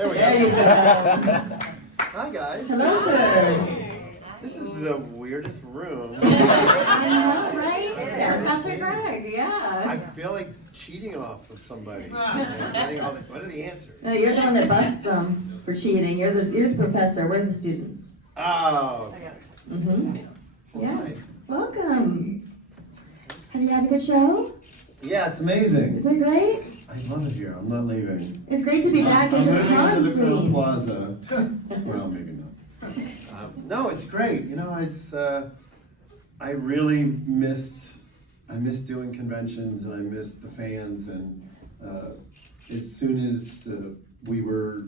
There we There you go. go. Hi, guys. Hello, sir. This is the weirdest room. I know, right? Yes. Professor Greg, yeah. I feel like cheating off of somebody. Getting all the, what are the answers? No, you're the one that busts them for cheating. You're the professor. We're the students. Oh. Mm-hmm. Yeah. Nice. Welcome. Have you had a good show? Yeah, it's amazing. Is it great? I love it here. I'm not leaving. It's great to be back I'm into the moving con to the Crown scene. Plaza. Well, maybe not. No, it's great. You know, it's. I really missed. I missed doing conventions, and I missed the fans. And as soon as we were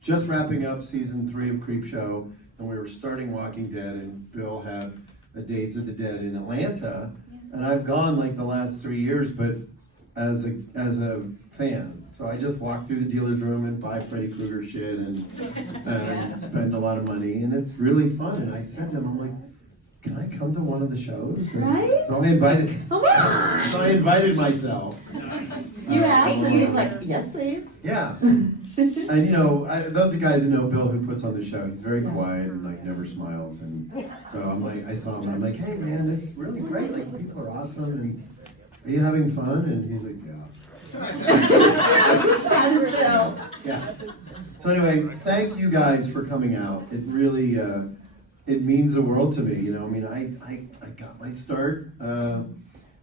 just wrapping up season 3 of Creepshow, and we were starting Walking Dead, and Bill had a Days of the Dead in Atlanta, and I've gone like the last 3 years, but as a fan. So I just walk through the dealer's room and buy Freddy Krueger shit and spend a lot of money, and it's really fun. And I said to him, I'm like, can I come to one of the shows? And Right? So I invited. Oh my God. So I invited myself. You asked, and he's like, yes, please. Yeah. And you know, those are guys who know Bill who puts on the show. He's very quiet and like never smiles. And so I'm like, I saw him and I'm like, hey man, this is really great. Like people are awesome. And are you having fun? And he's like, yeah. That is Bill. Yeah. So anyway, thank you guys for coming out. It really, it means the world to me. You know, I mean, I got my start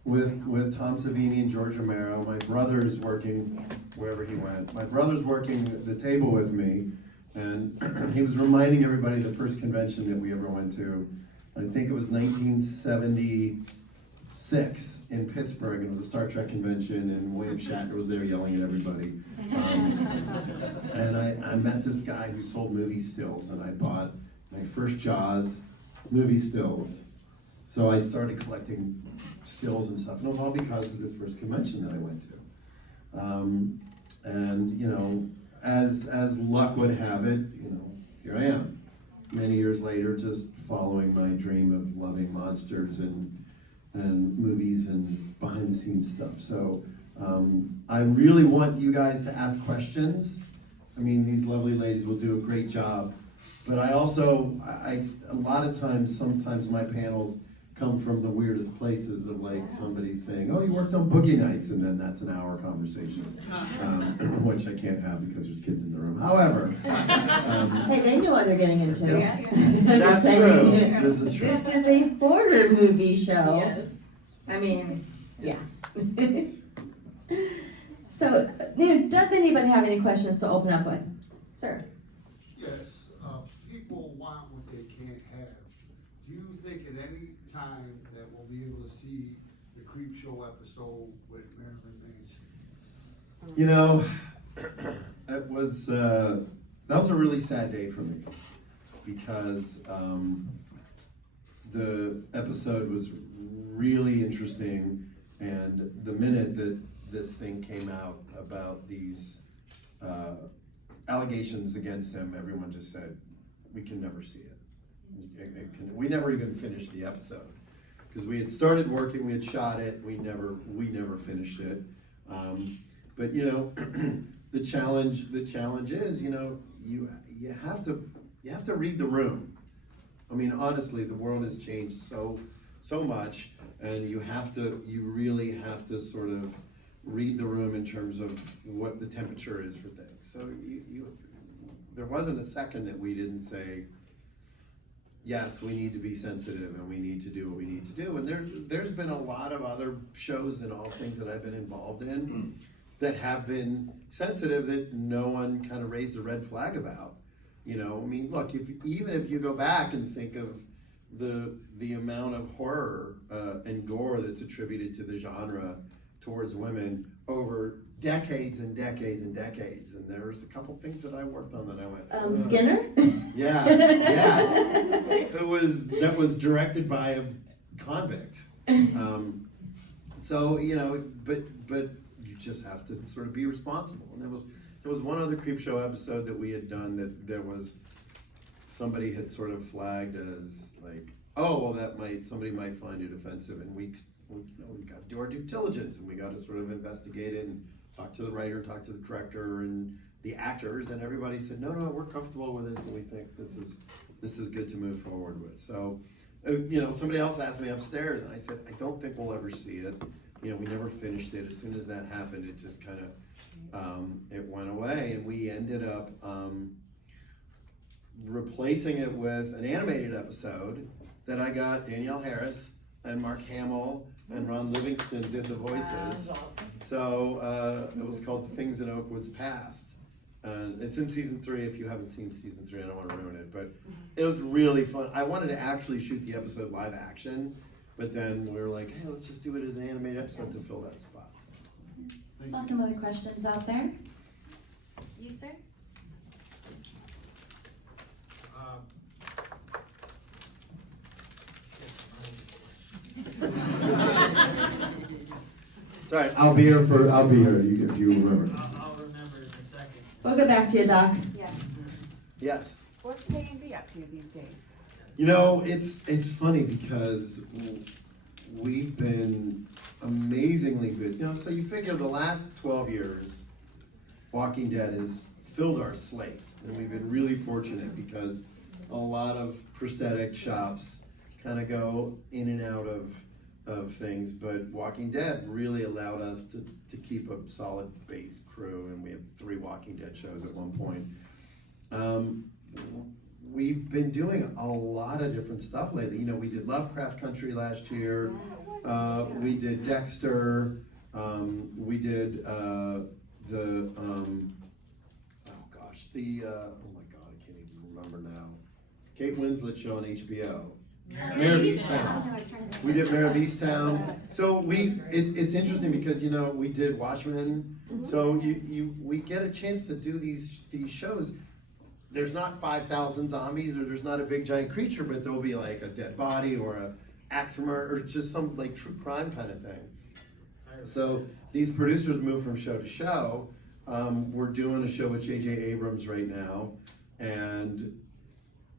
with Tom Savini and George Romero. My brother is working wherever he went. My brother's working the table with me, and he was reminding everybody the first convention that we ever went to. I think it was 1976 in Pittsburgh. It was a Star Trek convention, and William Shatner was there yelling at everybody. And I met this guy who sold movie stills, and I bought my first Jaws movie stills. So I started collecting stills and stuff, and it was all because of this first convention that I went to. And you know, as luck would have it, you know, here I am, many years later, just following my dream of loving monsters and movies and behind the scenes stuff. So I really want you guys to ask questions. I mean, these lovely ladies will do a great job. But I also, a lot of times, sometimes my panels come from the weirdest places of like somebody saying, oh, you worked on Boogie Nights, and then that's an hour conversation, which I can't have because there's kids in the room. However. Hey, they know what they're getting into. Yeah. That's true. This is true. This is a horror movie show. Yes. I mean, yeah. So, does anybody have any questions to open up with? Sir? Yes, people want what they can't have. Do you think at any time that we'll be able to see the Creepshow episode with Marilyn Manson? You know, that was a really sad day for me because the episode was really interesting, and the minute that this thing came out about these allegations against him, everyone just said, we can never see it. We never even finished the episode because we had started working, we had shot it, we never finished it. But you know, the challenge is, you know, you have to read the room. I mean, honestly, the world has changed so much, and you really have to sort of read the room in terms of what the temperature is for things. So there wasn't a second that we didn't say, yes, we need to be sensitive and we need to do what we need to do. And there's been a lot of other shows and all things that I've been involved in that have been sensitive that no one kind of raised a red flag about. You know, I mean, look, even if you go back and think of the amount of horror and gore that's attributed to the genre towards women over decades and decades and decades, and there was a couple things that I worked on that I went, Skinner? Yeah, that was directed by a convict. So you know, but you just have to sort of be responsible. And there was one other Creepshow episode that we had done that there was somebody had sort of flagged as like, oh, well, somebody might find it offensive, and we got to do our due diligence, and we got to sort of investigate it and talk to the writer, talk to the director, and the the actors, and everybody said, no, we're comfortable with this, and we think this is good to move forward with. So, you know, somebody else asked me upstairs, and I said, I don't think we'll ever see it. You know, we never finished it. As soon as that happened, it just kind of, it went away, and we ended up replacing it with an animated episode that I got Danielle Harris and Mark Hamill and Ron Livingston did the voices. So it was called Things in Oakwoods Past. It's in season 3. If you haven't seen season 3, I don't want to ruin it, but it was really fun. I wanted to actually shoot the episode live action, but then we were like, hey, let's just do it as an animated episode to fill that spot. Saw some other questions out there. You, sir? It's all right, I'll be here if you remember. I'll remember in a second. We'll go back to you, Doc. Yeah. Yes. What's A&B up to these days? You know, it's funny because we've been amazingly good. You know, so you figure the last 12 years, Walking Dead has filled our slate, and we've been really fortunate because a lot of prosthetic shops kind of go in and out of things, but Walking Dead really allowed us to keep a solid base crew, and we have 3 Walking Dead shows at one point. We've been doing a lot of different stuff lately. You know, we did Lovecraft Country last year. We did Dexter. We did oh my God, I can't even remember now. Kate Winslet show on HBO. Mayor of Easttown. We did Mayor of Easttown. So it's interesting because, you know, we did Watchmen. So we get a chance to do these shows. There's not 5,000 zombies, or there's not a big giant creature, but there'll be like a dead body or a axe murder or just some like true crime kind of thing. So these producers move from show to show. We're doing a show with J.J. Abrams right now, and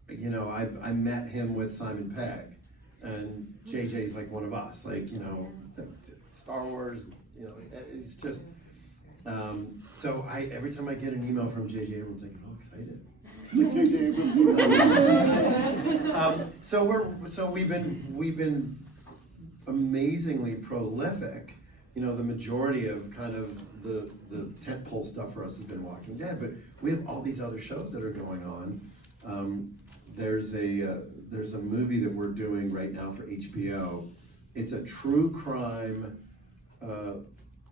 you know, I met him with Simon Pegg, and JJ's like one of us, like, you know, Star Wars, you know, it's just, so every time I get an email from JJ Abrams, I get all excited. Like JJ Abrams. So we've been amazingly prolific. You know, the majority of kind of the tentpole stuff for us has been Walking Dead, but we have all these other shows that are going on. There's a movie that we're doing right now for HBO. It's a true crime, a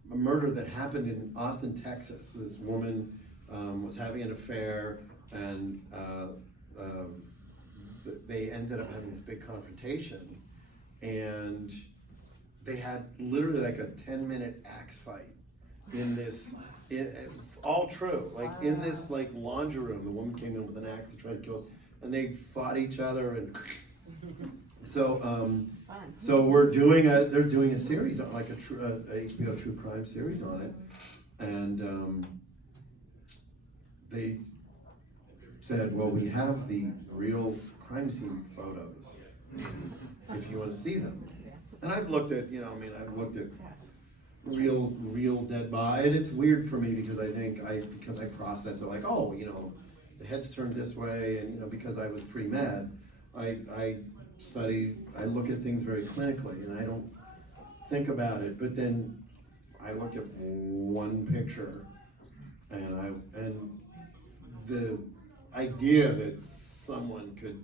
murder that happened in Austin, Texas. This woman was having an affair, and they ended up having this big confrontation, and they had literally like a 10-minute axe fight in this, all true, like in this like laundry room. The woman came in with an axe to try to kill, and they fought each other, and so they're doing a series on, like a HBO true crime series on it, and they said, well, we have the real crime scene photos if you want to see them. And I've looked at, you know, I mean, I've looked at real dead body, and it's weird for me because I process it like, oh, you know, the head's turned this way, and you know, because I was pre-med, I look at things very clinically, and I don't think about it. But then I look at one picture, and the idea that someone could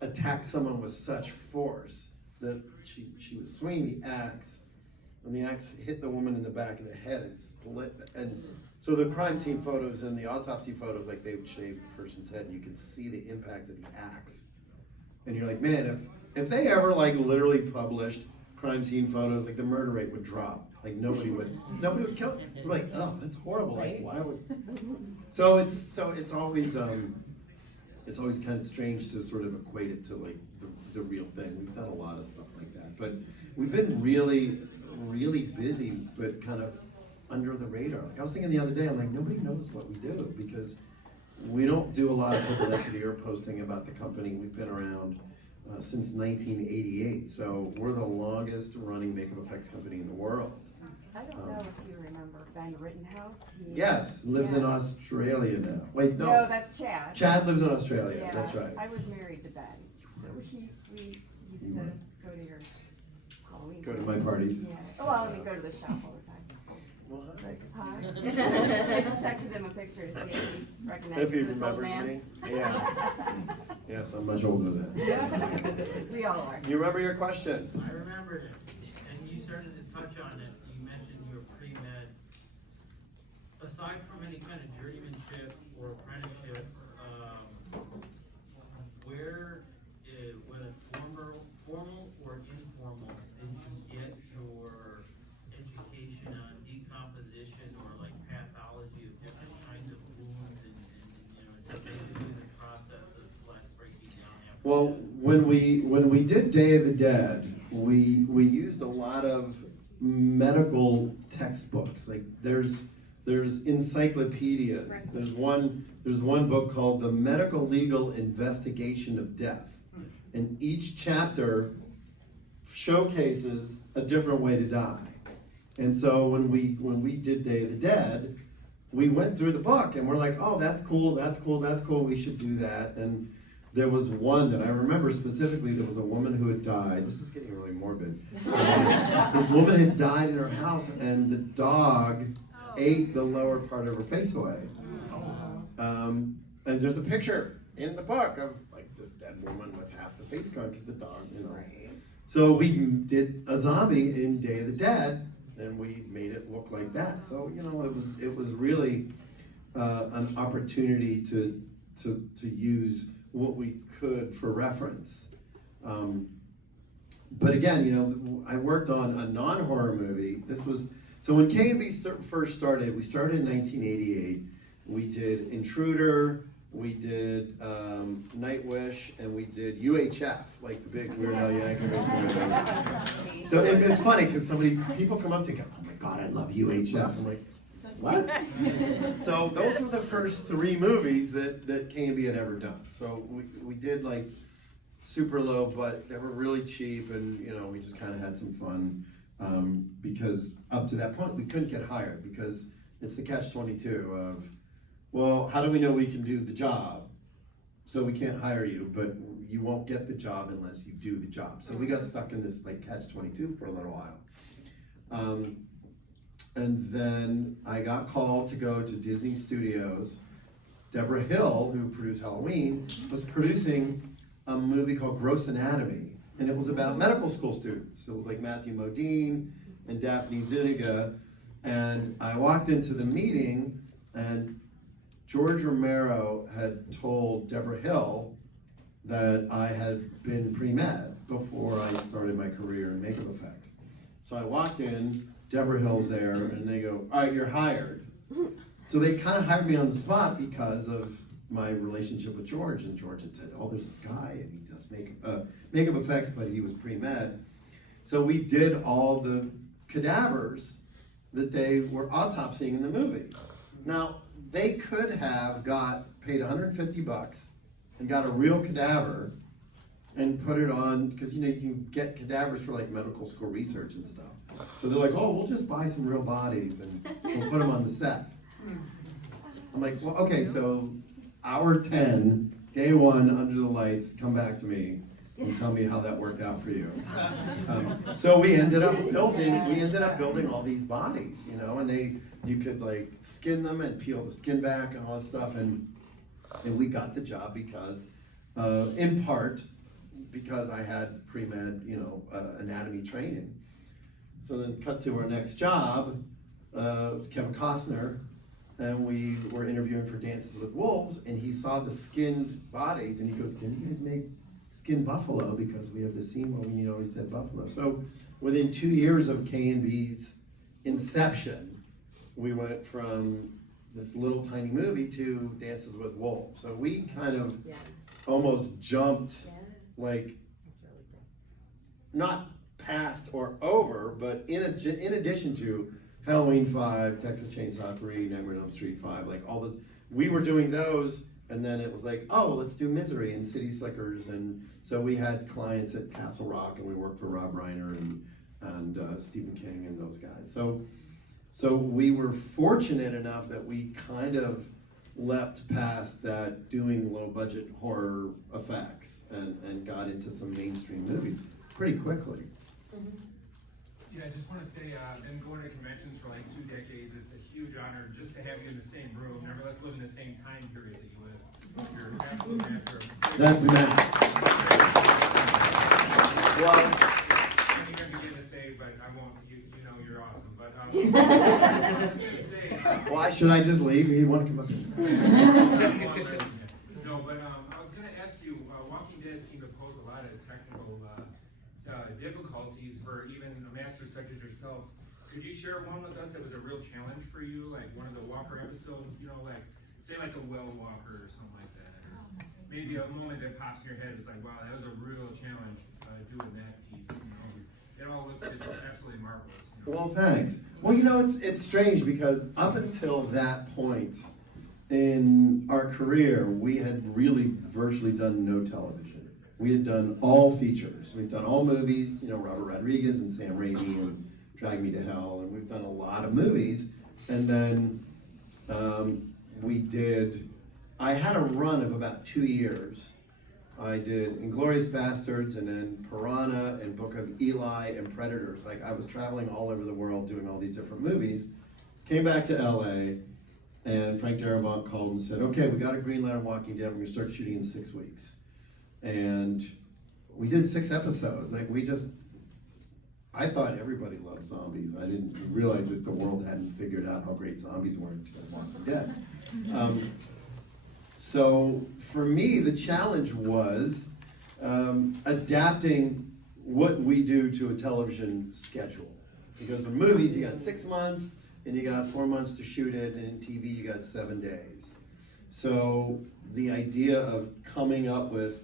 attack someone with such force that she was swinging the axe, and the axe hit the woman in the back of the head and split. And so the crime scene photos and the autopsy photos, like they would shave the person's head, and you can see the impact of the axe. And you're like, man, if they ever like literally published crime scene photos, like the murder rate would drop. Like nobody would kill it. You're like, oh, that's horrible. Like why would? So it's always kind of strange to sort of equate it to like the real thing. We've done a lot of stuff like that, but we've been really busy, but kind of under the radar. Like I was thinking the other day, I'm like, nobody knows what we do because we don't do a lot of publicity or posting about the company. We've been around since 1988, so we're the longest running makeup effects company in the world. I don't know if you remember Ben Rittenhouse. Yes, lives in Yeah. Australia now. Wait, No, no. that's Chad. Chad lives in Australia, Yeah, that's right. I was married to Ben, so we used You to were. go to your Halloween. Go to my parties. Yeah. Well, we go to the shop all the time. Well, hi. Hi. I just texted him a picture to see if he recognizes If he this old remembers man. me. Yeah. Yes, I'm much older than that. We all are. You remember your question? I remembered it, and you started to touch on it, you mentioned you were pre-med. Aside from any kind of journeymanship or apprenticeship, where, whether formal or informal, did you get your education on decomposition or like pathology of different kinds of wounds and just basically the process of flesh breaking down after? Well, when we did Day of the Dead, we used a lot of medical textbooks. Like there's encyclopedias. There's one book called The Medical Legal Investigation of Death. And each chapter showcases a different way to die. And so when we did Day of the Dead, we went through the book and we're like, oh, that's cool, we should do that. And there was one that I remember specifically, there was a woman who had died. This is getting really morbid. This woman had died in her house and the dog ate the lower part of her face away. And there's a picture in the book of like this dead woman with half the face gone because the dog, So we did a zombie in Day of the Dead, and we made it look like that. So it was really an opportunity to use what we could for reference. But again, I worked on a non-horror movie. So when K&B first started, we started in 1988. We did Intruder, we did Nightwish, and we did UHF, like the big Weird Al Yankovic. So it's funny because people come up to me and go, oh my God, I love UHF. I'm like, what? So those were the first 3 movies that K&B had ever done. So we did like super low, but they were really cheap, and we just kind of had some fun. Because up to that point we couldn't get hired because it's the catch-22 of, well, how do we know we can do the job? So we can't hire you, but you won't get the job unless you do the job. So we got stuck in this like catch-22 for a little while. And then I got called to go to Disney Studios. Deborah Hill, who produced Halloween, was producing a movie called Gross Anatomy. And it was about medical school students. It was like Matthew Modine and Daphne Zuniga. And I walked into the meeting, and George Romero had told Deborah Hill that I had been pre-med before I started my career in makeup effects. So I walked in, Deborah Hill's there, and they go, all right, you're hired. So they kind of hired me on the spot because of my relationship with George. And George had said, oh, there's this guy, and he does makeup effects, but he was pre-med. So we did all the cadavers that they were autopsying in the movie. Now, they could have paid $150 and got a real cadaver and put it on, because you can get cadavers for like medical school research and stuff. So they're like, oh, we'll just buy some real bodies and we'll put them on the set. I'm like, well, okay, so hour 10, day 1, under the lights, come back to me and tell me how that worked out for you. So we ended up building all these bodies, and you could like skin them and peel the skin back and all that stuff, and we got the job because, in part, because I had pre-med, anatomy training. So then cut to our next job, it was Kevin Costner, and we were interviewing for Dances with Wolves, and he saw the skinned bodies, and he goes, can you guys make skinned buffalo, because we have the scene where we need all these dead buffalo. So within 2 years of K&B's inception, we went from this little tiny movie to Dances with Wolves. So we kind of almost jumped, like, not past or over, but in addition to Halloween 5, Texas Chainsaw 3, Nightmare on Elm Street 5, like all those, we were doing those, and then it was like, oh, let's do Misery and City Slickers, and so we had clients at Castle Rock, and we worked for Rob Reiner and Stephen King and those guys. So So we were fortunate enough that we kind of leapt past that doing low budget horror effects and got into some mainstream movies pretty quickly. Yeah, I just want to say, I've been going to conventions for like 2 decades. It's a huge honor just to have you in the same room. Nevertheless, live in the same time period that you live. You're an absolute master of. That's the match. Well, I'm going to begin to say, but I won't. You know, you're awesome. But I was just going to say. why should I just leave? You want to come up? No, but I was going to ask you. Walking Dead seemed to pose a lot of technical difficulties for even a master such as yourself. Could you share one with us that was a real challenge for you, like one of the Walker episodes? You know, like say like a well walker or something like that. Maybe a moment that pops in your head is like, wow, that was a real challenge doing that piece. You know, it all looks just absolutely marvelous. You know? Well, thanks. Well, you know, it's strange because up until that point in our career, we had really virtually done no television. We had done all features. We've done all movies, you know, Robert Rodriguez and Sam Raimi and Drag Me to Hell, and we've done a lot of movies. And then I had a run of about 2 years. I did Inglourious Bastards and then Piranha and Book of Eli and Predators. Like I was traveling all over the world doing all these different movies. Came back to LA and Frank Darabont called and said, okay, we got a green light on Walking Dead. We're gonna start shooting in 6 weeks. And we did 6 episodes. Like I thought everybody loved zombies. I didn't realize that the world hadn't figured out how great zombies were until Walking Dead. So for me, the challenge was adapting what we do to a television schedule. Because in movies, you got 6 months, and you got 4 months to shoot it, and in TV, you got 7 days. So the idea of coming up with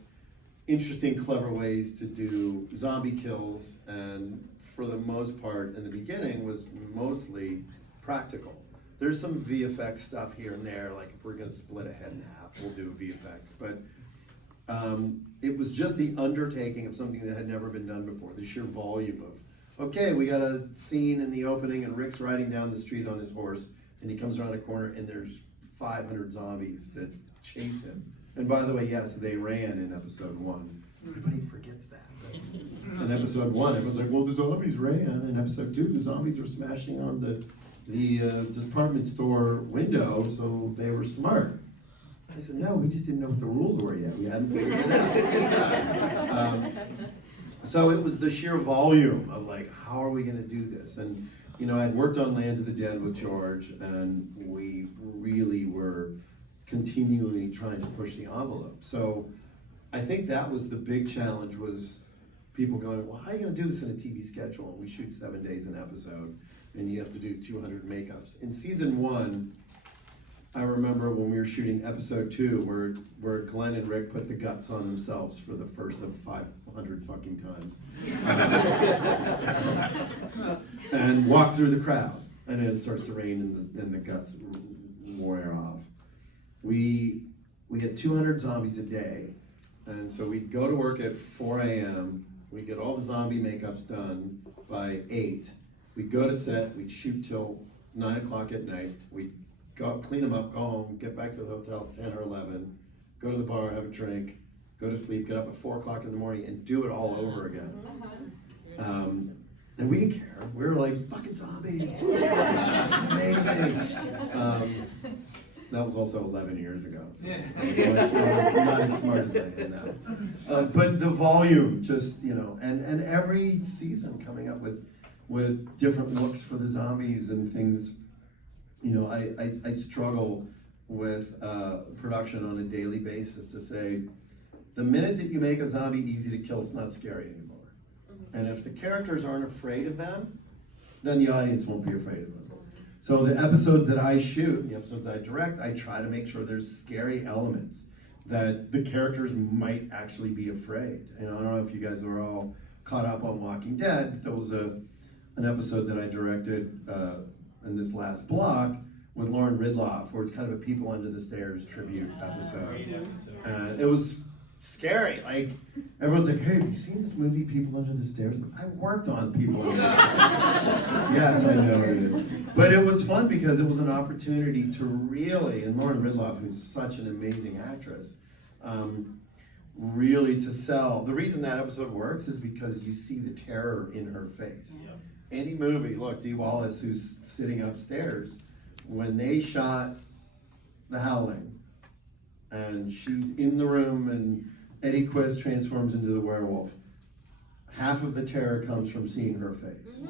interesting, clever ways to do zombie kills, and for the most part, in the beginning, was mostly practical. There's some VFX stuff here and there, like if we're gonna split a head in half, we'll do VFX, but it was just the undertaking of something that had never been done before, the sheer volume of, okay, we got a scene in the opening and Rick's riding down the street on his horse, and he comes around a corner and there's 500 zombies that chase him. And by the way, yes, they ran in episode 1. Everybody forgets that. But in episode 1, everyone's like, well, the zombies ran. In episode 2, the zombies are smashing on the department store window, so they were smart. I said, no, we just didn't know what the rules were yet. We hadn't figured it out. So it was the sheer volume of like, how are we gonna do this? And you know, I'd worked on Land of the Dead with George, and we really were continually trying to push the envelope. So I think that was the big challenge, was people going, well, how are you gonna do this in a TV schedule? We shoot 7 days an episode, and you have to do 200 makeups. In season 1, I remember when we were shooting episode 2, where Glenn and Rick put the guts on themselves for the first of 500 fucking times. And walked through the crowd, and then it starts to rain and the guts wear off. We had 200 zombies a day, and so we'd go to work at 4 a.m., we'd get all the zombie makeups done by 8, we'd go to set, we'd shoot till 9 o'clock at night, we'd go clean them up, go home, get back to the hotel 10 or 11, go to the bar, have a drink, go to sleep, get up at 4 o'clock in the morning, and do it all over again. And we didn't care. We were like, fucking zombies. This is amazing. That was also 11 years ago. So I'm not as smart as I am now. But the volume, just, you know, and every season coming up with different looks for the zombies and things. You know, I struggle with production on a daily basis to say, the minute that you make a zombie easy to kill, it's not scary anymore. And if the characters aren't afraid of them, then the audience won't be afraid of them. So the episodes that I shoot, the episodes I direct, I try to make sure there's scary elements that the characters might actually be afraid. You know, I don't know if you guys are all caught up on Walking Dead. There was an episode that I directed in this last block with Lauren Ridloff, where it's kind of a People Under the Stairs tribute episode. And it was scary. Like, everyone's like, hey, have you seen this movie, People Under the Stairs? I worked on People Under the Stairs. Yes, I know it is. But it was fun because it was an opportunity to really, and Lauren Ridloff, who's such an amazing actress, really to sell. The reason that episode works is because you see the terror in her face. Yep. Any movie, look, Dee Wallace, who's sitting upstairs, when they shot The Howling, and she's in the room, and Eddie Quiz transforms into the werewolf, half of the terror comes from seeing her face.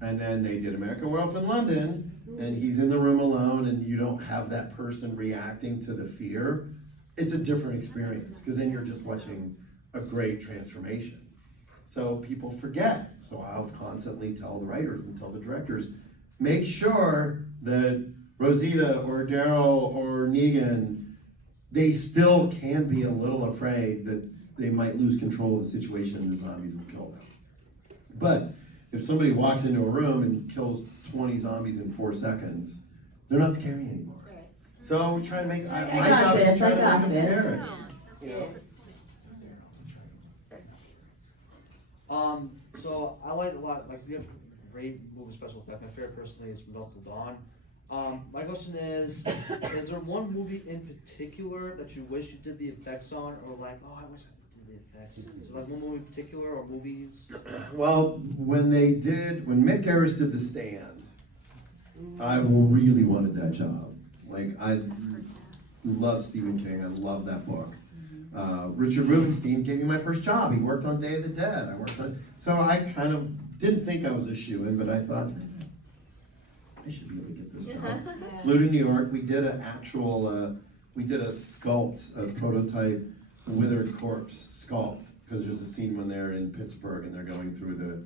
And then they did American Werewolf in London, and he's in the room alone, and you don't have that person reacting to the fear. It's a different experience, because then you're just watching a great transformation. So people forget. So I'll constantly tell the writers and tell the directors, make sure that Rosita or Daryl or Negan, they still can be a little afraid that they might lose control of the situation and the zombies will kill them. But if somebody walks into a room and kills 20 zombies in 4 seconds, they're not scary anymore. So we try to make, my job is to try to make them scary. So I like a lot, like, you have great movie special effects. My favorite personally is From Dusk Till Dawn. My question is there one movie in particular that you wish you did the effects on, or like, oh, I wish I did the effects? Is there like one movie in particular, or movies? Well, when Mick Garris did The Stand, I really wanted that job. Like, I love Stephen King, I love that book. Richard Rubenstein gave me my first job. He worked on Day of the Dead. So I kind of didn't think I was a shoo-in, but I thought, I should be able to get this job. Flew to New York. We did an actual, we did a sculpt, a prototype withered corpse sculpt, because there's a scene when they're in Pittsburgh and they're going through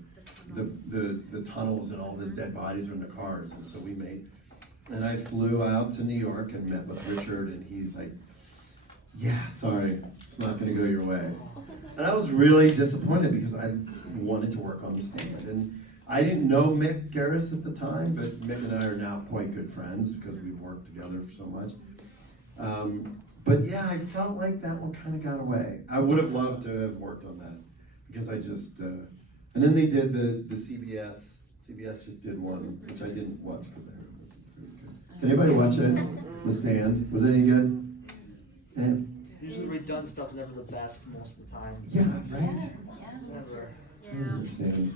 the tunnels and all the dead bodies are in the cars. And so we made, and I flew out to New York and met with Richard, and he's like, yeah, sorry, it's not gonna go your way. And I was really disappointed because I wanted to work on The Stand. And I didn't know Mick Garris at the time, but Mick and I are now quite good friends because we've worked together for so much. But yeah, I felt like that one kind of got away. I would have loved to have worked on that because I just, and then they did the CBS just did one, which I didn't watch because I heard it wasn't very good. Can anybody watch it? The Stand, was it any good? Yeah. Usually redone stuff is never the best most of the time. Yeah, right? Never. I understand.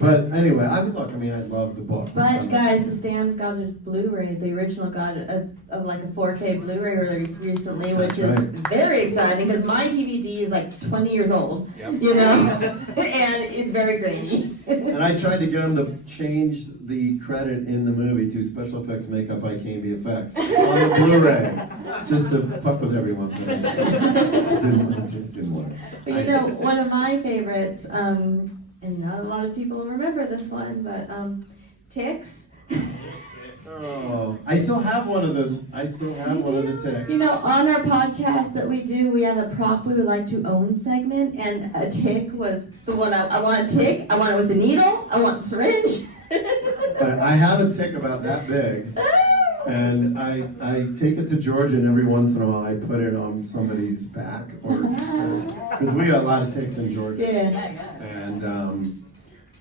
But anyway, I love the book. But guys, The Stand got a Blu-ray. The original got a 4K Blu-ray release recently, which That's is right. very exciting because my DVD is like 20 years old, you know, and it's very grainy. And I tried to get them to change the credit in the movie to special effects makeup by KMB Effects on the Blu-ray, just to fuck with everyone. Didn't work. But you know, one of my favorites, and not a lot of people remember this one, but ticks. Oh, I still have one of the ticks. You know, on our podcast that we do, we have a prop we would like to own segment, and a tick was the one I want a tick. I want it with a needle. I want a syringe. But I have a tick about that big, and I take it to Georgia, and every once in a while I put it on somebody's back, or because we got a lot of ticks in Georgia. Yeah. And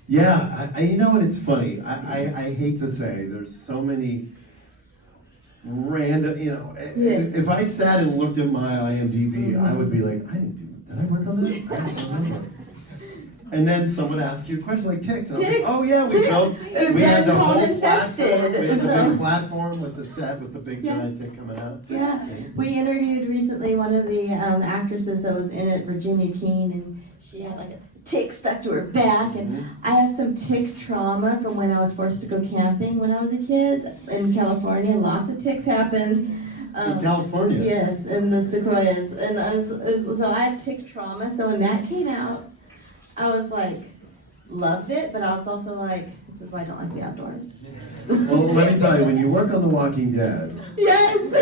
yeah, you know what? It's funny. I hate to say, there's so many random. You know, if I sat and looked at my IMDb, I would be like, did I work on that? I don't remember. And then someone asked you a question like ticks. And I was like, oh yeah, we had the whole platform. We had the big platform with the set with the big giant tick coming out. Yeah, we interviewed recently one of the actresses that was in it, Virginia Keene, and she had like a tick stuck to her back, and I have some tick trauma from when I was forced to go camping when I was a kid in California. Lots of ticks happened. In California? Yes, in the sequoias, and so I have tick trauma. So when that came out, I was like, loved it, but I was also like, this is why I don't like the outdoors. Well, let me tell you, when you work on The Walking Dead, Yes.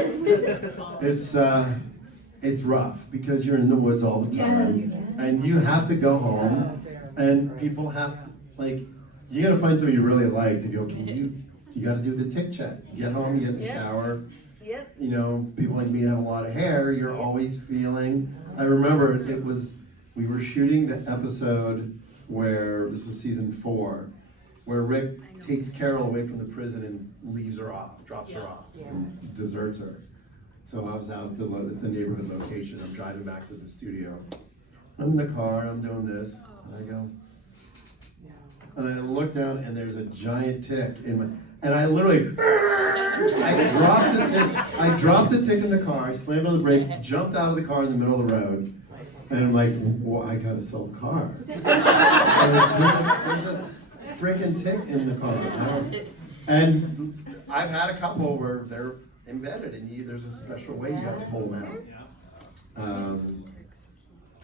it's rough because you're in the woods all the time, Yes. and you have to go home, and people have to, you gotta find somebody you really like to go, you gotta do the tick check. Get home, you get in the shower, Yep. You know, people like me have a lot of hair, you're always feeling, I remember we were shooting the episode where, this was season 4, where Rick takes Carol away from the prison and leaves her off, drops her off, and deserts her. So I was out at the neighborhood location, I'm driving back to the studio. I'm in the car, I'm doing this, and I go, and I look down and there's a giant tick in my, and I literally, I dropped the tick in the car, slammed on the brakes, jumped out of the car in the middle of the road, and I'm like, well, I gotta sell the car. There's a freaking tick in the car. And I've had a couple where they're embedded in you, there's a special way you have to pull them out.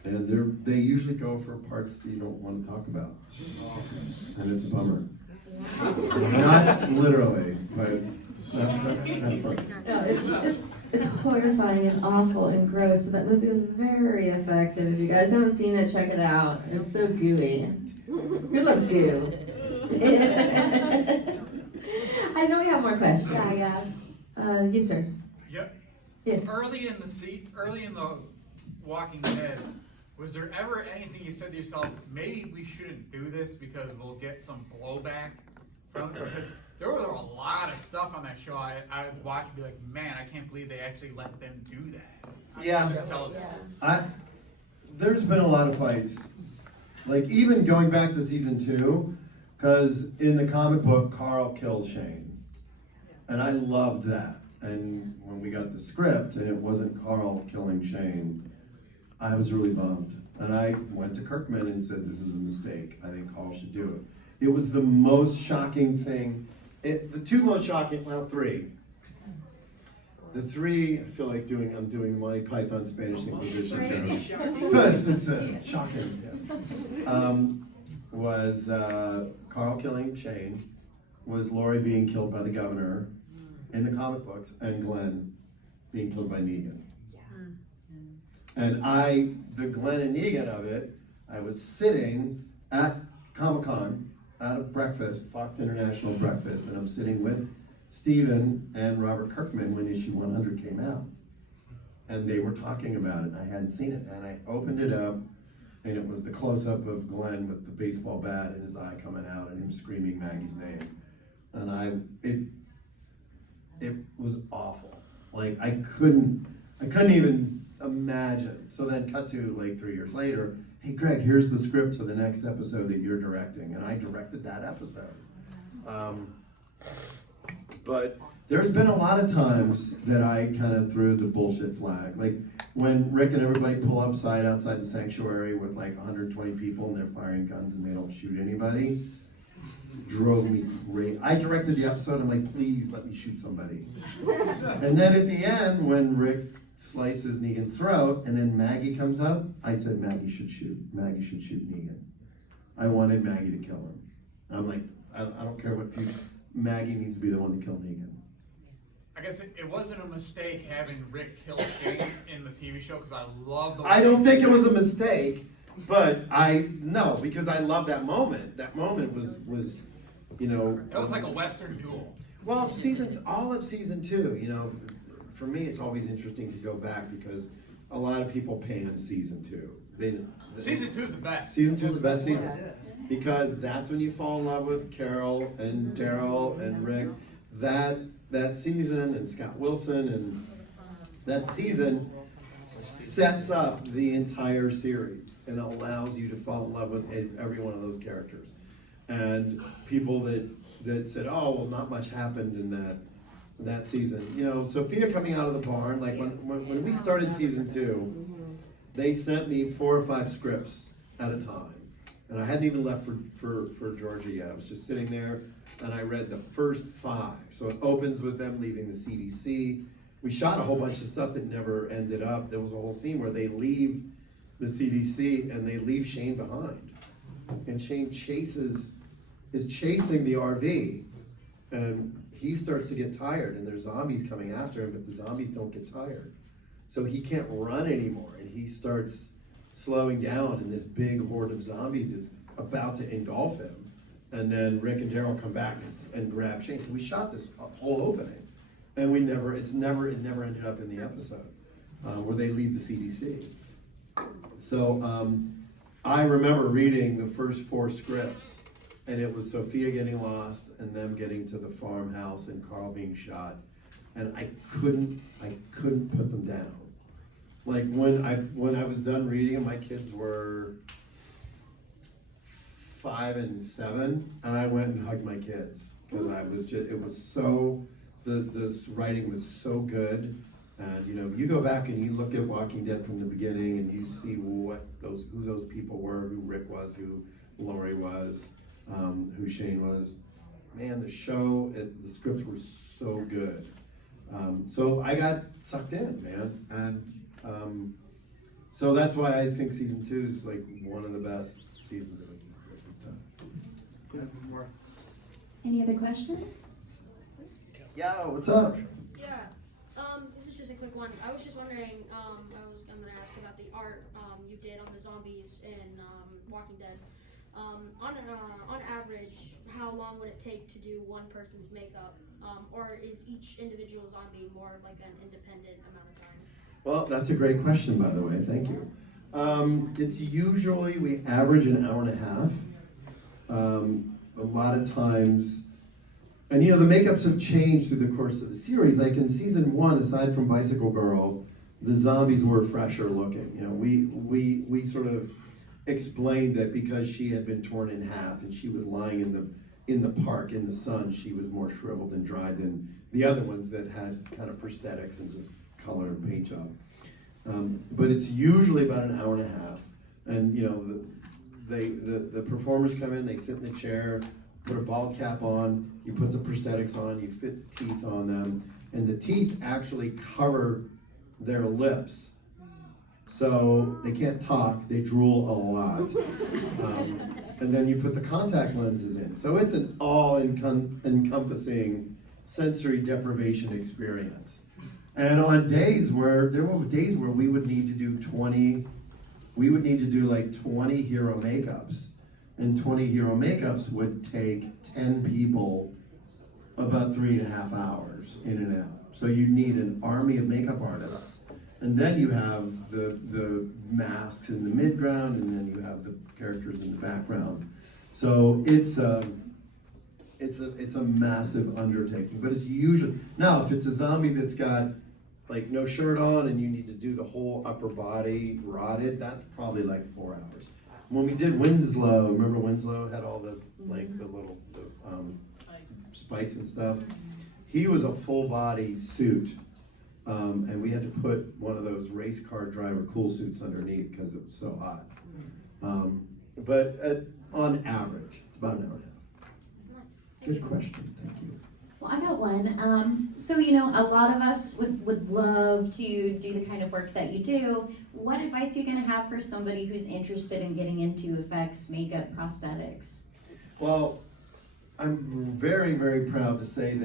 And they usually go for parts that you don't want to talk about. And it's a bummer. Not literally, but that's kind of fun. No, it's horrifying and awful and gross. So that movie was very effective. If you guys haven't seen it, check it out. It's so gooey. It looks goo. I know we have more questions. Yeah. You, sir. Yep. Yes. Early in the Walking Dead, was there ever anything you said to yourself, maybe we shouldn't do this because we'll get some blowback from it? Because there were a lot of stuff on that show I would watch and be like, man, I can't believe they actually let them do that. Yeah. Just television. There's been a lot of fights. Like even going back to season 2, because in the comic book, Carl killed Shane. And I loved that. And when we got the script and it wasn't Carl killing Shane, I was really bummed. And I went to Kirkman and said, this is a mistake. I think Carl should do it. It was the most shocking thing. The 2 most shocking, well, 3. The 3, I feel like I'm doing Monty Python Spanish Inquisition. First, it's shocking. Yes. Was Carl killing Shane, was Laurie being killed by the governor in the comic books, and Glenn being killed by Negan. And the Glenn and Negan of it, I was sitting at Comic-Con at a breakfast, Fox International breakfast, and I'm sitting with Steven and Robert Kirkman when issue 100 came out. And they were talking about it, and I hadn't seen it. And I opened it up, and it was the close-up of Glenn with the baseball bat and his eye coming out and him screaming Maggie's name. And it was awful. Like, I couldn't even imagine. So then cut to like 3 years later, hey Greg, here's the script for the next episode that you're directing. And I directed that episode. But there's been a lot of times that I kind of threw the bullshit flag. Like when Rick and everybody pull outside the sanctuary with like 120 people and they're firing guns and they don't shoot anybody, drove me crazy. I directed the episode, I'm like, please let me shoot somebody. And then at the end, when Rick slices Negan's throat and then Maggie comes up, I said Maggie should shoot Negan. I wanted Maggie to kill him. I'm like, I don't care what future, Maggie needs to be the one to kill Negan. I guess it wasn't a mistake having Rick kill Shane in the TV show, because I love the. I don't think it was a mistake, but because I love that moment. That moment was, you know. It was like a Western duel. Well, all of season 2, you know, for me it's always interesting to go back because a lot of people pan season 2. Season 2 is the best. Season 2 is the best season because that's when you fall in love with Carol and Daryl and Rick. That season and Scott Wilson and that season sets up the entire series and allows you to fall in love with every one of those characters. And people that said, oh, well, not much happened in that season. You know, Sophia coming out of the barn, like when we started season 2, they sent me 4 or 5 scripts at a time. And I hadn't even left for Georgia yet. I was just sitting there and I read the first 5. So it opens with them leaving the CDC. We shot a whole bunch of stuff that never ended up. There was a whole scene where they leave the CDC and they leave Shane behind. And Shane is chasing the RV. And he starts to get tired and there's zombies coming after him, but the zombies don't get tired. So he can't run anymore and he starts slowing down and this big horde of zombies is about to engulf him. And then Rick and Daryl come back and grab Shane. So we shot this whole opening. And it never ended up in the episode, where they leave the CDC. So, I remember reading the first 4 scripts, and it was Sophia getting lost and them getting to the farmhouse and Carl being shot, and I couldn't put them down. Like when I was done reading them, my kids were 5 and 7, and I went and hugged my kids because the writing was so good. And you go back and you look at Walking Dead from the beginning, and you see who those people were, who Rick was, who Lori was, who Shane was. Man, the scripts were so good. So I got sucked in, man, and so that's why I think season 2 is like one of the best seasons that we've done. Good, more. Any other questions? Yo, what's up? Yeah, this is just a quick one. I was just wondering, I'm gonna ask about the art you did on the zombies in Walking Dead. On average, how long would it take to do one person's makeup? Or is each individual zombie more like an independent amount of time? Well, that's a great question, by the way. Thank you. It's usually, we average an hour and a half. A lot of times, and the makeups have changed through the course of the series. Like in season 1, aside from Bicycle Girl, the zombies were fresher looking. We sort of explained that because she had been torn in half and she was lying in the park in the sun, she was more shriveled and dried than the other ones that had kind of prosthetics and just color and paint job. But it's usually about an hour and a half, and the performers come in, they sit in the chair, put a ball cap on, you put the prosthetics on, you fit teeth on them, and the teeth actually cover their lips. So they can't talk, they drool a lot. And then you put the contact lenses in. So it's an all-encompassing sensory deprivation experience. And on days where we would need to do 20 like 20 hero makeups. And 20 hero makeups would take 10 people about 3.5 hours in and out. So you need an army of makeup artists. And then you have the masks in the midground, and then you have the characters in the background. So it's a massive undertaking. But it's usually, now if it's a zombie that's got like no shirt on and you need to do the whole upper body rotted, that's probably like 4 hours. When we did Winslow, remember Winslow had all the little spikes and stuff? He was a full body suit. And we had to put one of those race car driver cool suits underneath because it was so hot. But on average, it's about an hour and a half. Good question, thank you. Well, I got one. So, a lot of us would love to do the kind of work that you do. What advice are you going to have for somebody who's interested in getting into effects, makeup, prosthetics? Well, I'm very, very proud to say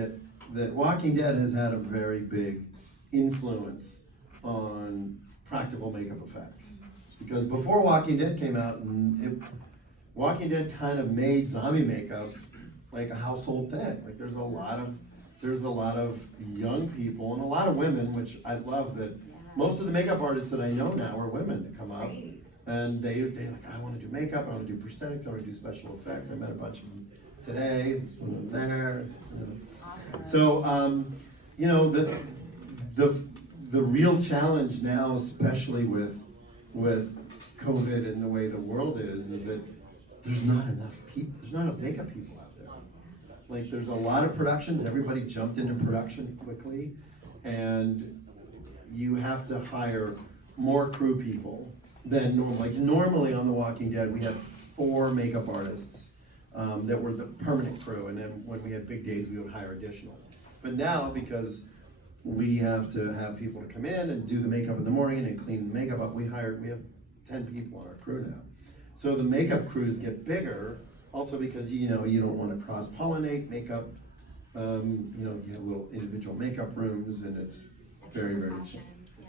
that Walking Dead has had a very big influence on practical makeup effects. Because before Walking Dead came out, Walking Dead kind of made zombie makeup like a household thing. Like there's a lot of young people and a lot of women, which I love that most of the makeup artists that I know now are women that come up and they like, I want to do makeup, I want to do prosthetics, I want to do special effects. I met a bunch of them today, there's one over there. Awesome. So the real challenge now, especially with COVID and the way the world is that there's not enough people, there's not enough makeup people out there. Like there's a lot of productions, everybody jumped into production quickly, and you have to hire more crew people than normal. Like normally on The Walking Dead, we had 4 makeup artists that were the permanent crew, and then when we had big days, we would hire additionals. But now, because we have to have people to come in and do the makeup in the morning and then clean the makeup up, we have 10 people on our crew now. So the makeup crews get bigger, also because you don't want to cross-pollinate makeup. You have little individual makeup rooms, and it's very, very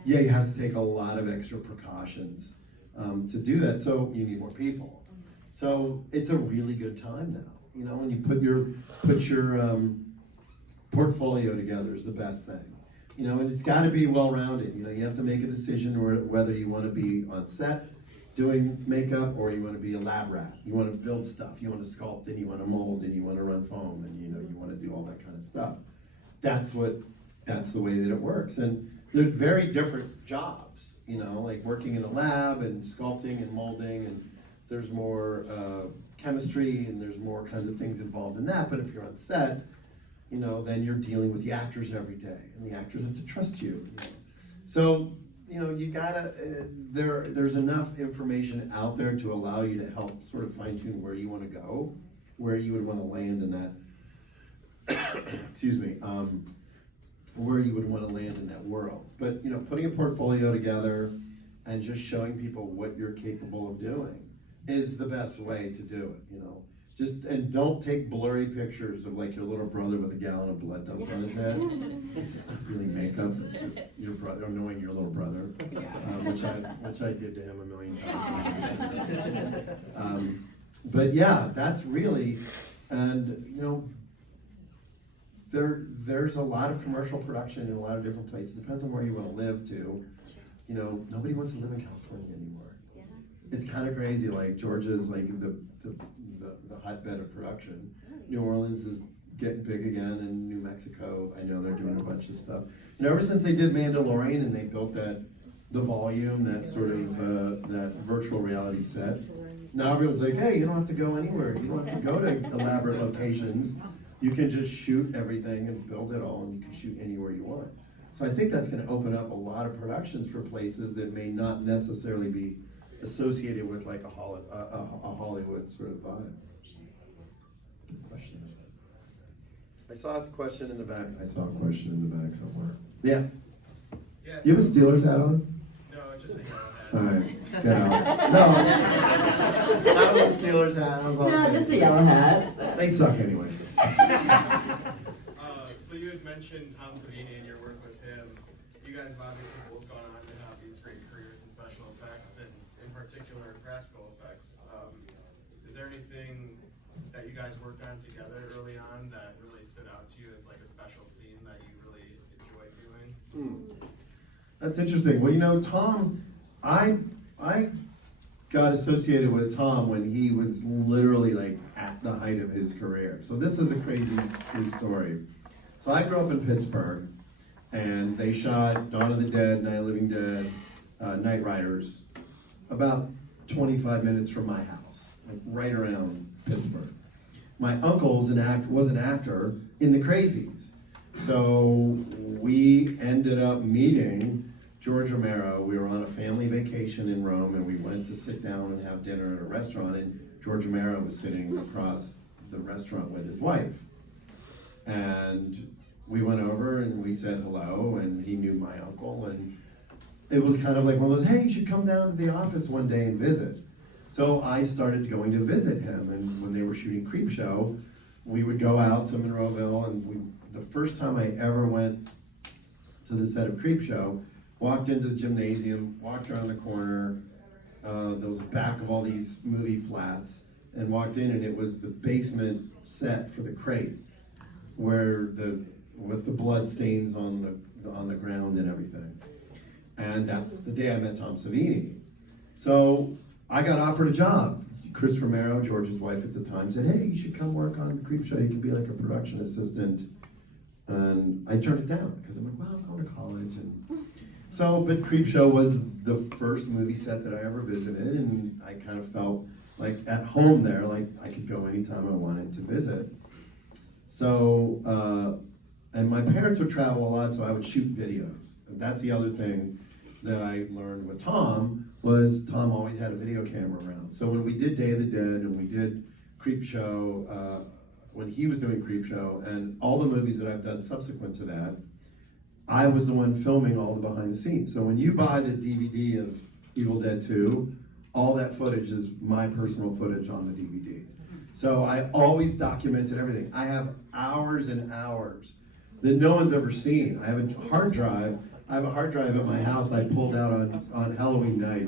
yeah, you have to take a lot of extra precautions to do that. So you need more people. So it's a really good time now. When you put your portfolio together is the best thing. You know, and it's got to be well-rounded. You know, you have to make a decision whether you want to be on set doing makeup or you want to be a lab rat. You want to build stuff, you want to sculpt, and you want to mold, and you want to run foam, and you know, you want to do all that kind of stuff. That's the way that it works. And they're very different jobs, you know, like working in a lab and sculpting and molding, and there's more chemistry and there's more kinds of things involved in that. But if you're on set, you know, then you're dealing with the actors every day, and the actors have to trust you. You know? So, you know, you gotta, there's enough information out there to allow you to help sort of fine tune where you wanna go, where you would wanna land in that, excuse me, where you would wanna land in that world. But, you know, putting a portfolio together and just showing people what you're capable of doing is the best way to do it, you know. And don't take blurry pictures of like your little brother with a gallon of blood dumped on his head. It's not really makeup, it's just your brother, or knowing your little brother, which I did to him a million times. But yeah, that's really, and you know, there's a lot of commercial production in a lot of different places. Depends on where you want to live too. You know, nobody wants to live in California anymore. Yeah. It's kind of crazy. Like Georgia's like the hotbed of production. New Orleans is getting big again, and New Mexico, I know they're doing a bunch of stuff. And ever since they did Mandalorian and they built the volume, that sort of that virtual reality set, now everyone's like, hey, you don't have to go anywhere. You don't have to go to elaborate locations. You can just shoot everything and build it all, and you can shoot anywhere you want. So I think that's going to open up a lot of productions for places that may not necessarily be associated with like a Hollywood sort of vibe. Question. I saw a question in the back. I saw a question in the back somewhere. Yeah. Yes. You have a Steelers hat on? No, just a yellow hat. All right. Get out. No. That was a Steelers hat. I was all No, saying. just a yellow hat. They suck anyways. So you had mentioned Tom Savini and your work with him. You guys have obviously both gone on to have these great careers in special effects and in particular practical effects. Is there anything that you guys worked on together early on that really stood out to you as like a special scene that you really enjoyed doing? That's interesting. Well, you know, Tom, I got associated with Tom when he was literally like at the height of his career. So this is a crazy true story. So I grew up in Pittsburgh, and they shot Dawn of the Dead, Night of the Living Dead, Night Riders, about 25 minutes from my house, like right around Pittsburgh. My uncle was an actor in the Crazies. So we ended up meeting George Romero. We were on a family vacation in Rome, and we went to sit down and have dinner at a restaurant, and George Romero was sitting across the restaurant with his wife. And we went over and we said hello, and he knew my uncle, and it was kind of like one of those, hey, you should come down to the office one day and visit. So I started going to visit him, and when they were shooting Creepshow, we would go out to Monroeville, and the first time I ever went to the set of Creepshow, walked into the gymnasium, walked around the corner, there was a back of all these movie flats, and walked in, and it was the basement set for The Crate, where with the blood stains on the ground and everything. And that's the day I met Tom Savini. So I got offered a job. Chris Romero, George's wife at the time, said, hey, you should come work on Creepshow. You can be like a production assistant. And I turned it down because I'm like, well, I'm going to college. But Creepshow was the first movie set that I ever visited, and I kind of felt like at home there, like I could go anytime I wanted to visit. So, and my parents would travel a lot, so I would shoot videos. And that's the other thing that I learned with Tom, was Tom always had a video camera around. So when we did Day of the Dead and we did Creepshow, when he was doing Creepshow, and all the movies that I've done subsequent to that, I was the one filming all the behind the scenes. So when you buy the DVD of Evil Dead 2, all that footage is my personal footage on the DVDs. So I always documented everything. I have hours and hours that no one's ever seen. I have a hard drive. I have a hard drive at my house I pulled out on Halloween night.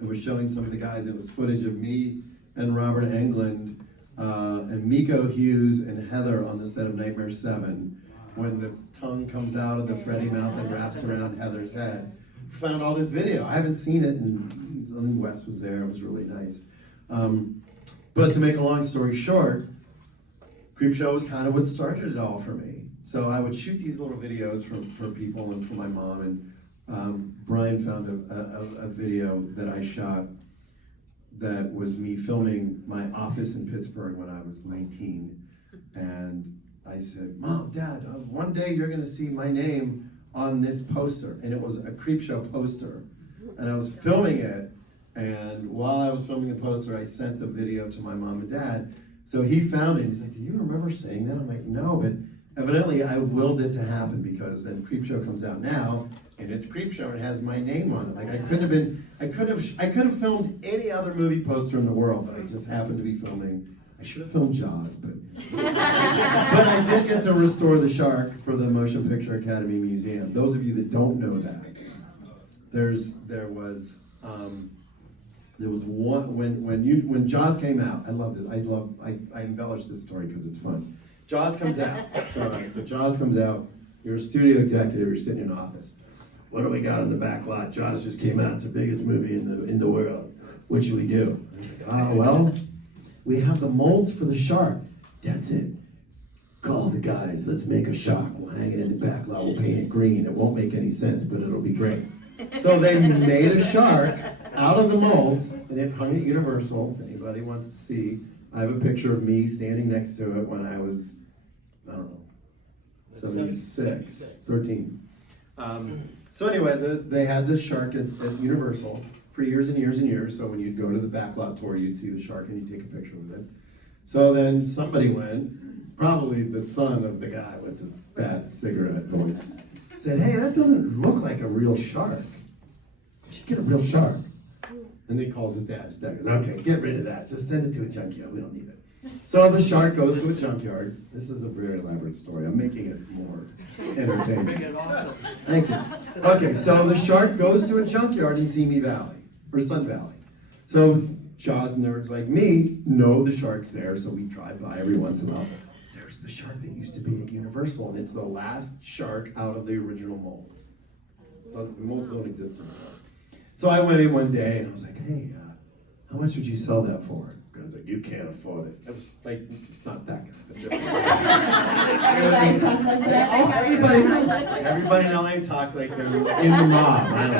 It was showing some of the guys. It was footage of me and Robert Englund and Miko Hughes and Heather on the set of Nightmare 7, when the tongue comes out of the Freddy mouth and wraps around Heather's head. Found all this video. I haven't seen it, and Wes was there. It was really nice. But to make a long story short, Creepshow was kind of what started it all for me. So I would shoot these little videos for people and for my mom, and Brian found a video that I shot that was me filming my office in Pittsburgh when I was 19. And I said, Mom, Dad, one day you're gonna see my name on this poster. And it was a Creepshow poster. And I was filming it, and while I was filming the poster, I sent the video to my mom and dad. So he found it, and he's like, do you remember saying that? I'm like, no, but evidently I willed it to happen, because then Creepshow comes out now, and it's Creepshow, and it has my name on it. Like I could have filmed any other movie poster in the world, but I just happened to be filming. I should have filmed Jaws, but but I did get to restore the shark for the Motion Picture Academy Museum. Those of you that don't know that, there was one when Jaws came out. I loved it. I embellished this story because it's fun. Jaws comes out. So Jaws comes out. You're a studio executive. You're sitting in an office. What do we got on the back lot? Jaws just came out. It's the biggest movie in the world. What should we do? Well, we have the molds for the shark. That's it. Call the guys. Let's make a shark. We'll hang it in the back lot. We'll paint it green. It won't make any sense, but it'll be great. So they made a shark out of the molds, and it hung at Universal. If anybody wants to see, I have a picture of me standing next to it when I was, I don't know, 76, 13. So anyway, they had this shark at Universal for years and years and years. So when you'd go to the backlot tour, you'd see the shark and you'd take a picture with it. So then somebody went, probably the son of the guy with his bad cigarette voice, said, hey, that doesn't look like a real shark. We should get a real shark. And he calls his dad. His dad goes, okay, get rid of that. Just send it to a junkyard. We don't need it. So the shark goes to a junkyard. This is a very elaborate story. I'm making it more entertaining. Make it awesome. Thank you. Okay, so the shark goes to a junkyard in Simi Valley, or Sun Valley. So Jaws nerds like me know the shark's there, so we drive by every once in a while. There's the shark that used to be at Universal, and it's the last shark out of the original molds. The molds don't exist anymore. So I went in one day and I was like, hey, how much would you sell that for? Because like, you can't afford it. It was like, not that kind of joke. Everybody talks like that. Everybody in LA talks like they're in the mob. I don't know.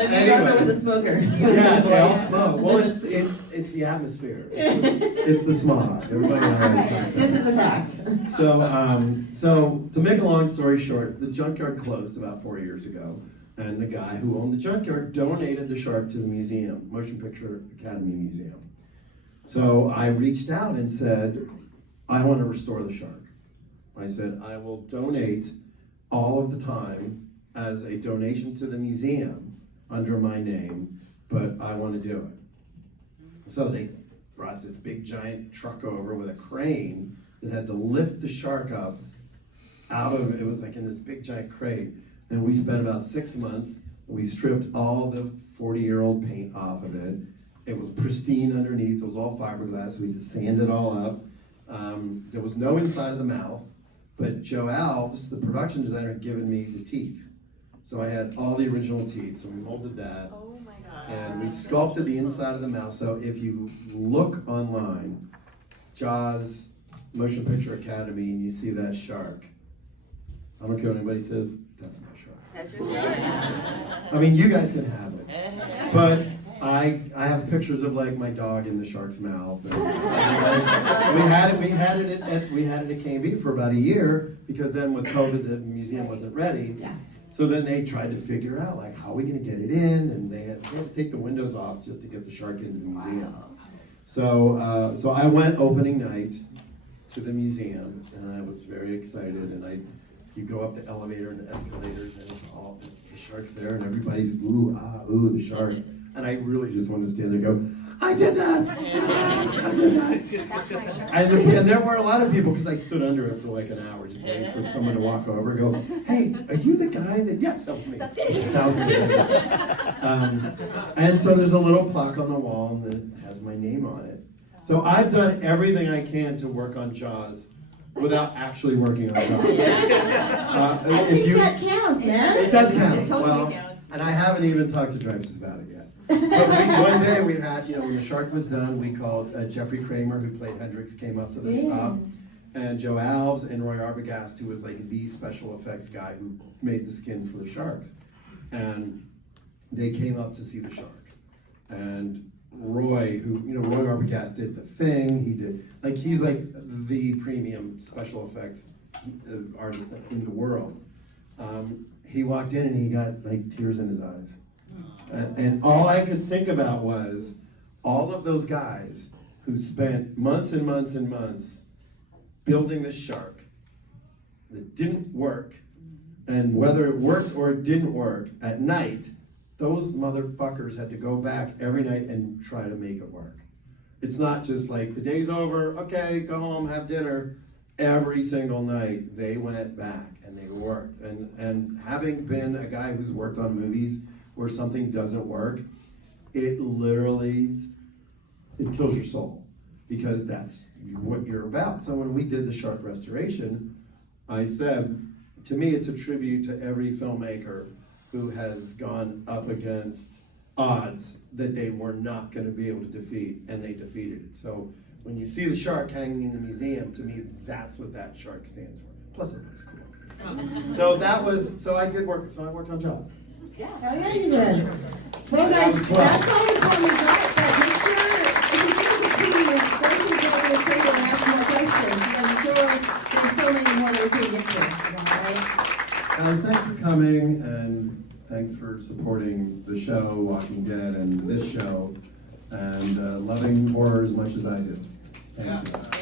And you anyway, with a smoker. Yeah, they all smoke. Well, it's the atmosphere. It's the smog. Everybody in LA talks like This is a fact. So to make a long story short, the junkyard closed about 4 years ago. And the guy who owned the junkyard donated the shark to the museum, Motion Picture Academy Museum. So I reached out and said, I want to restore the shark. I said, I will donate all of the time as a donation to the museum under my name, but I want to do it. So they brought this big giant truck over with a crane that had to lift the shark up out of, it was like in this big giant crate. And we spent about 6 months. We stripped all the 40-year-old paint off of it. It was pristine underneath. It was all fiberglass. So we just sanded it all up. There was no inside of the mouth, but Joe Alves, the production designer, had given me the teeth. So I had all the original teeth. So we molded that. Oh my god. And we sculpted the inside of the mouth. So if you look online, Jaws, Motion Picture Academy, and you see that shark, I don't care what anybody says, that's my shark. I mean, you guys can have it, but I have pictures of like my dog in the shark's mouth. And we had it at KMB for about a year, because then with COVID the museum wasn't ready. Yeah. So then they tried to figure out like how are we going to get it in, and they had to take the windows off just to get the shark into the museum. So so I went opening night to the museum, and I was very excited, and you go up the elevator and the escalators, and it's all, the shark's there, and everybody's ooh, ah, ooh, the shark. And I really just want to stand there and go, I did that! I did that! And there were a lot of people, because I stood under it for like an hour, just waiting for someone to walk over and go, hey, are you the guy that, yes, that was me. And so there's a little plaque on the wall, and it has my name on it. So I've done everything I can to work on Jaws without actually working on Jaws. I If think you, that counts, man. it does count. It totally Well, counts. and I haven't even talked to Dreyfus about it yet. But one day we had, when the shark was done, we called Jeffrey Kramer, who played Hendrix, came up to the Yeah. shop, and Joe Alves and Roy Arbogast, who was like the special effects guy who made the skin for the sharks. And they came up to see the shark. And Roy, Roy Arbogast did the thing, he's like the premium special effects artist in the world. He walked in and he got like tears in his eyes. And all I could think about was all of those guys who spent months and months and months building this shark that didn't work, and whether it worked or it didn't work, at night, those motherfuckers had to go back every night and try to make it work. It's not just like the day's over, okay, go home, have dinner. Every single night they went back and they worked. And having been a guy who's worked on movies where something doesn't work, it kills your soul, because that's what you're about. So when we did the shark restoration, I said, to me it's a tribute to every filmmaker who has gone up against odds that they were not going to be able to defeat, and they defeated it. So when you see the shark hanging in the museum, to me that's what that shark stands for. Plus it looks cool. So I worked on Jaws. Hell yeah, you did. Well, guys, that's all the time we got, but make sure, if you think of continue, there's some people in the table and ask more questions, because I'm sure there's so many more that we can get to, right? Guys, thanks for coming, and thanks for supporting the show, Walking Dead, and this show, and loving horror as much as I do. Thank you.